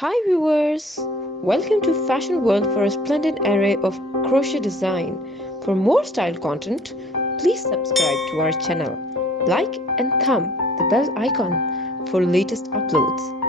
Hi viewers! Welcome to Fashion World for a splendid array of crochet design. For more style content, please subscribe to our channel. Like and thumb the bell icon for latest uploads.